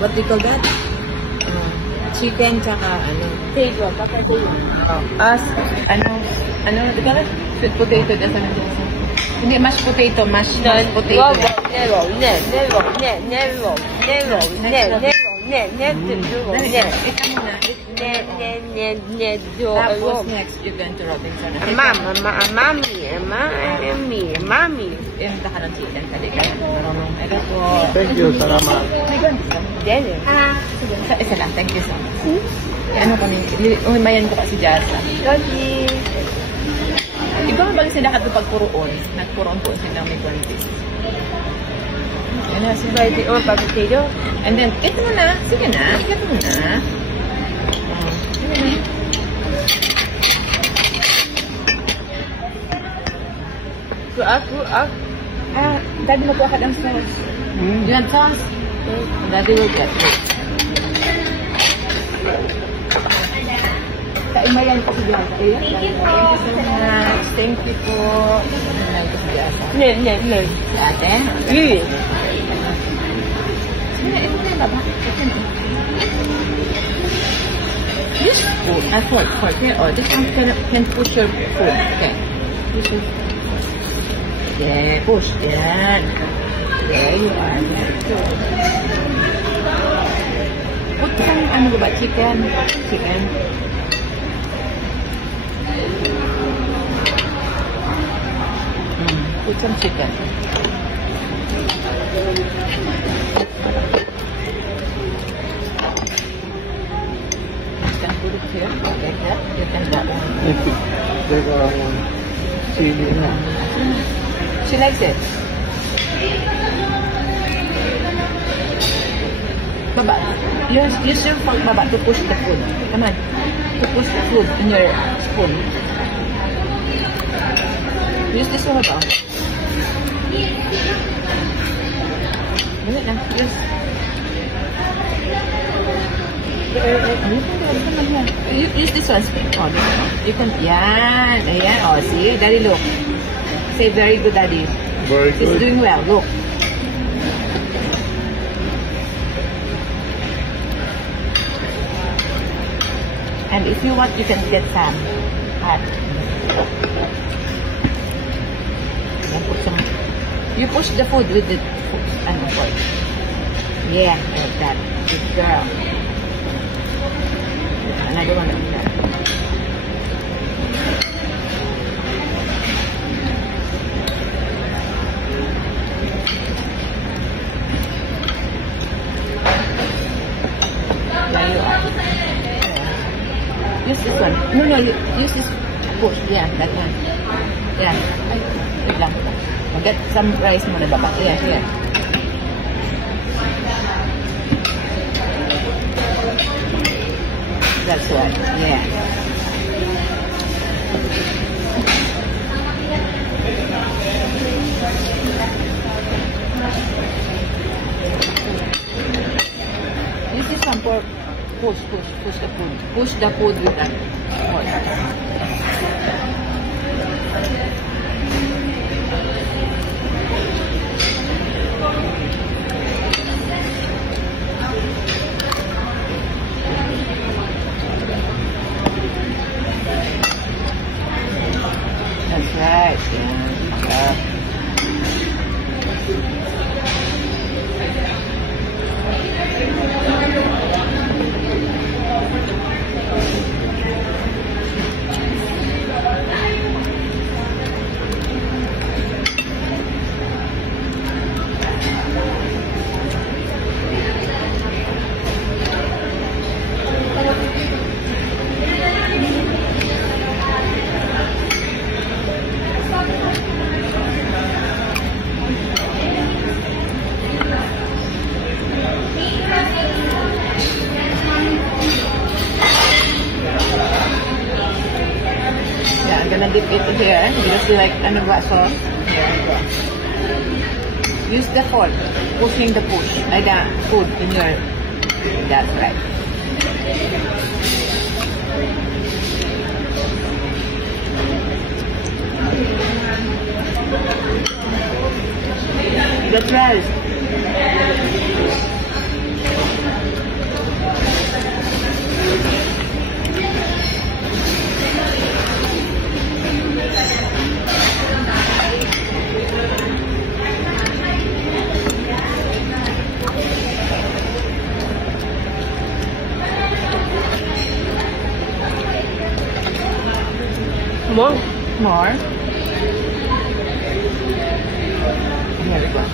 what do you call that? Chicken tsaka ano? Potato, potato. Di ka sweet potato na sa hindi, mashed potato, mashed potato. Tapos next, you're going to roll it. Mami. Yung takarang chicken. Marunong. Ito po. Thank you, salamat. Isa lang, thank you so much. Ano ko umimayan ko kasi Jasa. Ikaw ba balik sila kapag puroon? Nagpuroon po sila may konti. Ano, sige. Potato. And then, ito mo na. Sige na. Ikat mo na. Sige na. Daddy mo po agad ang sauce. Do you want sauce? Daddy will get it. Kaimayan ko si Jasa. Thank you so much. Thank you po. Kaimayan ko si Jasa. Ate? Ito na ba? This food, fork here. Oh, this one can push your food. Okay. Yeah, push. Yan. There you are. Put some, ano ba? Chicken. Put some chicken. Put it here, like that. You can that one. Chili na. She likes it. Baba. Use your fork, Baba, to push the food. Come on. To push the food in your spoon. Use this one, Baba. Ganit na. Use this one. Oh, this one. You can, yan. Ayan. Oh, see? Daddy, look. Say, very good, Daddy. Very good. He's doing well. Look. And if you want, you can get some hot. You push the food with the fork. Yeah, like that. Good girl. Another one like that. There you are. Use this one. No, use this push. Yeah, that one. Yeah. Wait lang. I'll get some rice muna, Baba. Yeah, here. That's right. Yeah. This is some pork. Push the food. Push the food with that fork. That's right. Yeah. I'm gonna dip it here. You see like ano ba sauce? Here you go. Use the fork, pushing the push. Like the food in your. That's right. That's right. more. Here we go.